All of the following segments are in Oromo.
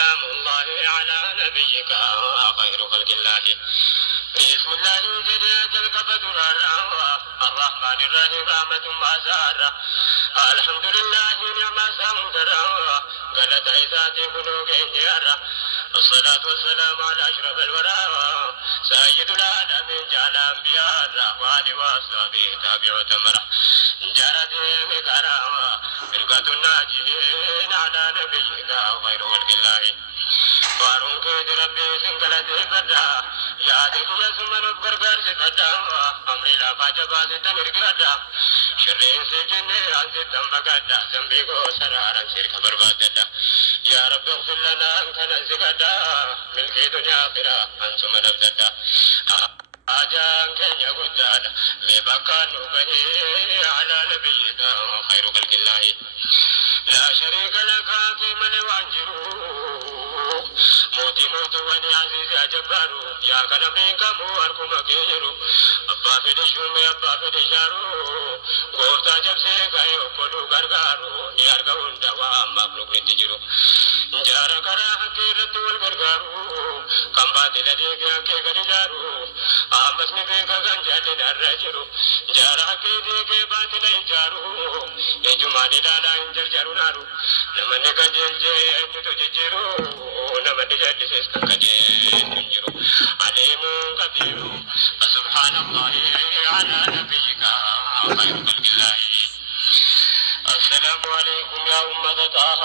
سلام الله على نبيك خير خلق الله. بسم الله جديد القبدر الرحمن الرحيم رحمة مسار. الحمد لله نعم سمدر قالت عزاتي قلوب انجار. الصلاة والسلام على أشرف الورى سيد العالم جعل أنبياء وآل وأصحابه تابع تمره جرت بكرامة فرقة الناجين على نبيك خير خلق الله. وارون كيد ربي سنقلت بدا يادك يسمر برقر سفدا أمري لا فاجبا ستنر قردا شرين سجن عن ستن بقدا زنبيكو سرارا سيرك برباددا. يا رب اغفر لنا أنك نزقدا ملكي دنيا آخرة أنتم نبددا. آجان كن يقداد لبقى نبني على نبيك خير خلق الله. لا شريك لك في من وانجرو موتي موت وني عزيز يا جبارو يا كلامك مواركم كيرو أبا في دشوم أبا في دشارو غوتا جبسي كايو كلو غرغارو نيارغون دوا مخلوق نتجرو جارا كرا حكيرت والغرغارو كمباتي لديك يكي غرجارو آمس نبيك غنجات نرجرو جارا حكيديك باتي نيجارو يجماني لالا انجر جارو نارو نمن كجل جي انجتو ججرو نمن جادسيس كجل انجرو عليم كبير فسبحان الله على نبيك خير خلق الله. السلام عليكم يا أمة طه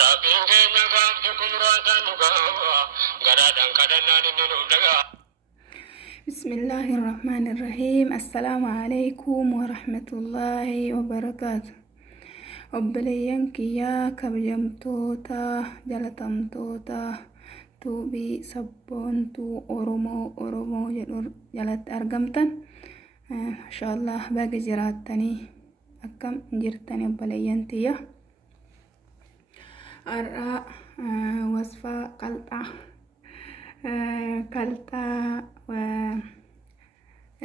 رابين كينا كافتكم راتانوكا غرادا كدنا ننودغا. بسم الله الرحمن الرحيم. السلام عليكم ورحمة الله وبركاته. obboleeyyan kiyyaa kabajamtoota jalatamtoota tuubii sabboontuu oromoo jedhu jalatti argamtan maashaallah baga jiraattanii akkam jirtanii obboleeyyan tiyya. har'a wasfaa qalxaa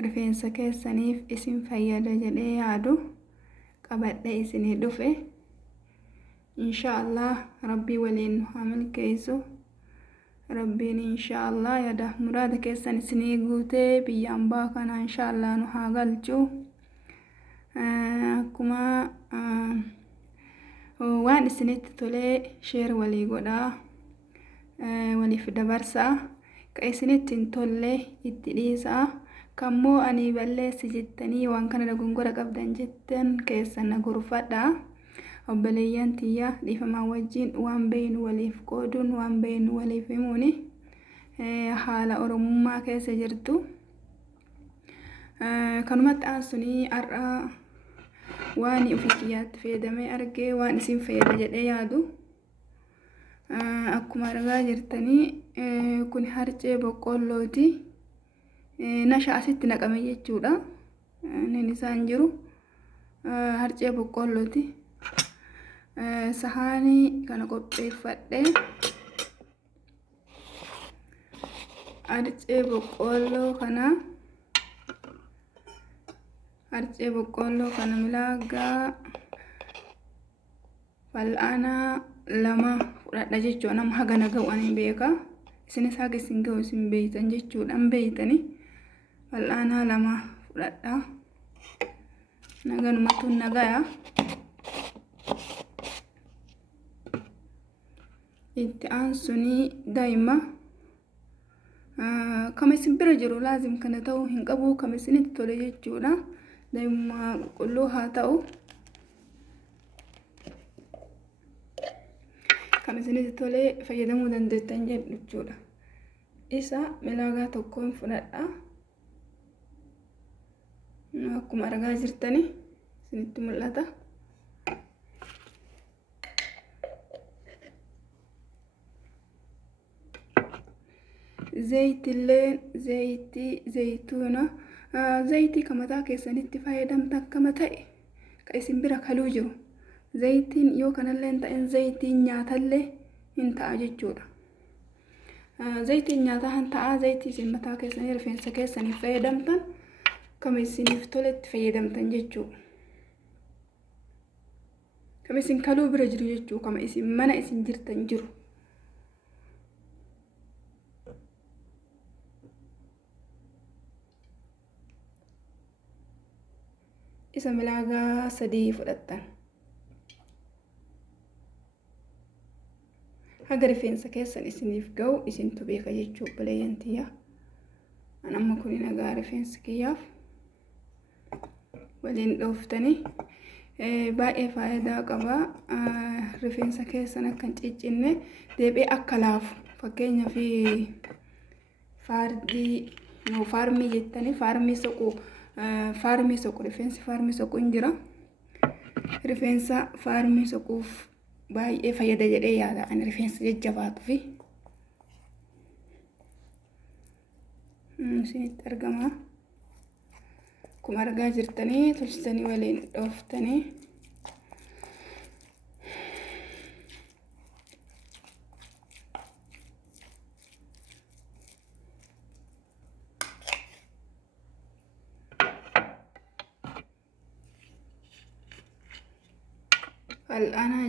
rifeensa keessaniif isin fayyada jedhee yaadu qabadhe isinii dhufe. inshaallah rabbii waliin nu haa milkeessu. rabbiin inshaallah yada muraada keessan isinii guutee biyya ambaa kana inshaallah nu haa galchu. akkuma waan isinitti tolee sheer walii godhaa waliif dabarsaa. ka isinitti hin tolle itti dhiisaa. kammoo ani balleessi jettanii waan kana dogongora qabdan jettan keessan na gorfadha. obboleeyyan tiyya dhiifamaa wajjin waan beeynu waliif qooduun waan beeynu waliif himuuni haala oromummaa keessa jirtu. kanumatti aansunii har'a waan ofii kiyyaatti fayyadamee argee waan isin fayyada jedhee yaadu. akkuma argaa jirtanii kun harcee boqqollooti. nasha asitti naqame jechuudha. nin isaan jiru harcee boqqollooti. sahaanii kana qopheeffadhe harcee boqqolloo kana milaagaa fal'aanaa lama fudhadha jechuudha. nama hagana ga'u ani beeka. isinis haga isin ga'u isin beeytan jechuudhaan beeytanii fal'aanaa lama fudhadha. naganumatu nagaya. itti aansunii daa'ima kama isin bira jiru laazim kana ta'uu hin qabu. kama isinitti tole jechuudha. daa'ima qulqulluu haa ta'u. kama isinitti tole fayyadamuu dandeettan jechuudha. isa milaagaa tokkoon fudhadha. akkuma argaa jirtanii isinitti mul'ata. zaytillee zayituuna zayitii kamataa keessanitti fayyadamtan kama ta'e ka isin bira kaluu jiru. zayitiin yoo kanallee hin ta'in zayitiin nyaatallee hin ta'a jechuudha. zayitiin nyaataa hin ta'a. zayitii isin mataa keessanii rifeensa keessaniif fayyadamtan kama isiniif toletti fayyadamtan jechuudha. Kama isin kaluu bira jiru jechuu kama isin mana isin jirtan jiru. Isa milaagaa 3 fudhattan. Haga rifeensa keessan isiniif ga'u isintu beeka jechuu obboleeyyantiya. An amma kun nagaa rifeensa kiyyaaf waliin dhooftanii baay'ee faayidaa qaba. Rifeensa keessan akka hin ciccinne deebi'ee akka laafu fakkeenyaaf faarmii jettanii faarmii soqu rifeensi faarmii soqu hin jira. Rifeensa faarmii soquuf baay'ee fayyada jedhee yaada ani rifeensa jajjabaatu fi isinitti argama. Akkuma argaa jirtanii tolchitanii waliin dhooftanii fal'aana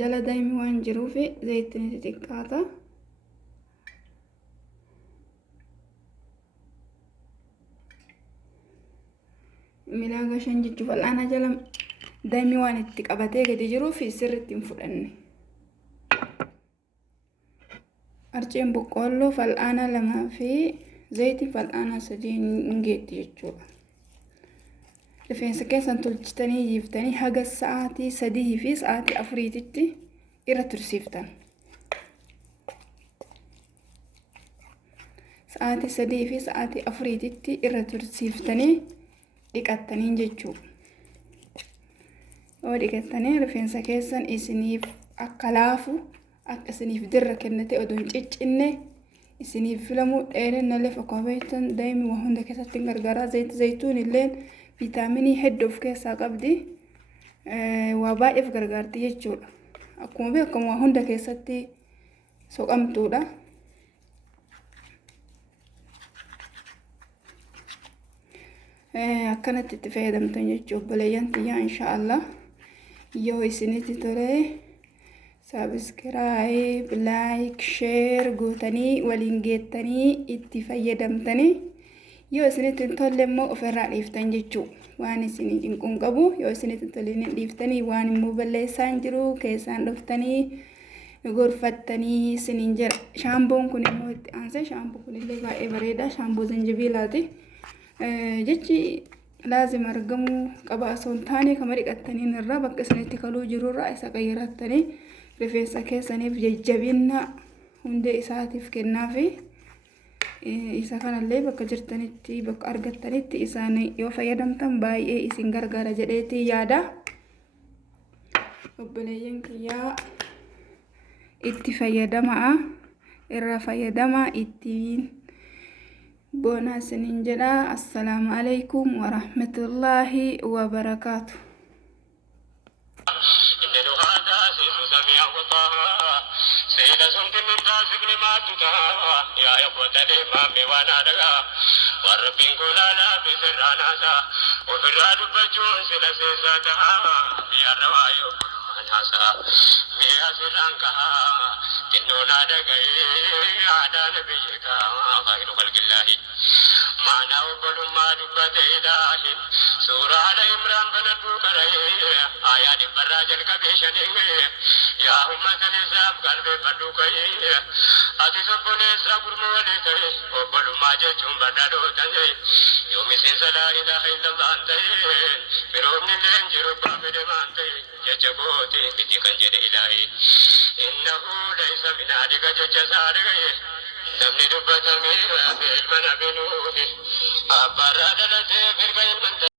jala daa'imni waan jiruuf zayitni xixiqqaata. Milaaga 5 jechuun fal'aana jala daa'imni waan itti qabatee gadi jiruuf sirriitti hin fudhanne. Arceen boqqoolloo fal'aana 2 fi zayitii fal'aana 3 hin geetti jechuudha. Rifeensa keessan tolchitanii jiiftanii haga sa'aatii 3 fi sa'aatii 4tti irra tursiiftan. Sa'aatii 3 fi sa'aatii 4tti irra tursiiftanii dhiqattanii jechuudha. Yoo dhiqattanii rifeensa keessan isiniif akka laafu akka isiniif dirra kennate odoo hin ciccinne isiniif filamu dheerina lafa qabeetan daa'imni waa hunda keessatti gargaara. Zayituun illee viitaaminii hedduu of keessaa qabdi. Waa baay'eef gargaarti jechuudha. Akkuma beekamu waa hunda keessatti soqamtuudha. Akkanatti itti fayyadamtan jechuudha obboleeyyantiyaa inshaallah. Yoo isinitti tole subscribe, like, share gootanii waliin geettanii itti fayyadamtanii. Yoo isinitti hin tolle immoo ofirraa dhiiftan jechuudha. Waan isinii cinquun qabu yoo isinitti tolle hin dhiiftanii waan immoo balleessaan jiru keessaan dhuftanii gorfattanii isiniin jira. Shaamboon kun immoo itti aansee shaamboo kunillee baay'ee bareeda. Shaamboo zanjibiilaati. Jechi laazim argamuu qaba osoo hin taane kama dhiqattaniin irraa bakka isinitti kaluu jirurraa isa qayyarattanii rifeensa keessaniif jajjabina hundee isaatiif kennaafi. Isa kanallee bakka jirtanitti bakka argattanitti isaan yoo fayyadamtan baay'ee isin gargaara jedheeti yaada. Obboleeyyan kiyyaa itti fayyadamaa, irra fayyadamaa, ittiin boona isiniin jedha. Assalaamu alaykum wa rahmatullaahi wa barakaatuh. يا إخوة الإمام ونادقا والربين كلالا بسراناسا وفراد بجون سلسيساتها يا روايو مناسا ميا سرانكها إنو نادقا عدا نبيك خير خلق الله معنا وقل ما دبت إله سورة على إمران بندو كري آيات براج الكبيشن يا أمة الإسلام قلبي بدو كي أتي سبني سبر مولي وقل ما جتم بدو تنجي يوم سنس لا إله إلا الله أنتي برغم اللين جرب بدما أنتي ججبوتي بدي كنجد إلهي إنه ليس من عدك ججسارك نمني دبت ميرا في المنى بنوتي أبرا دلتي في القيم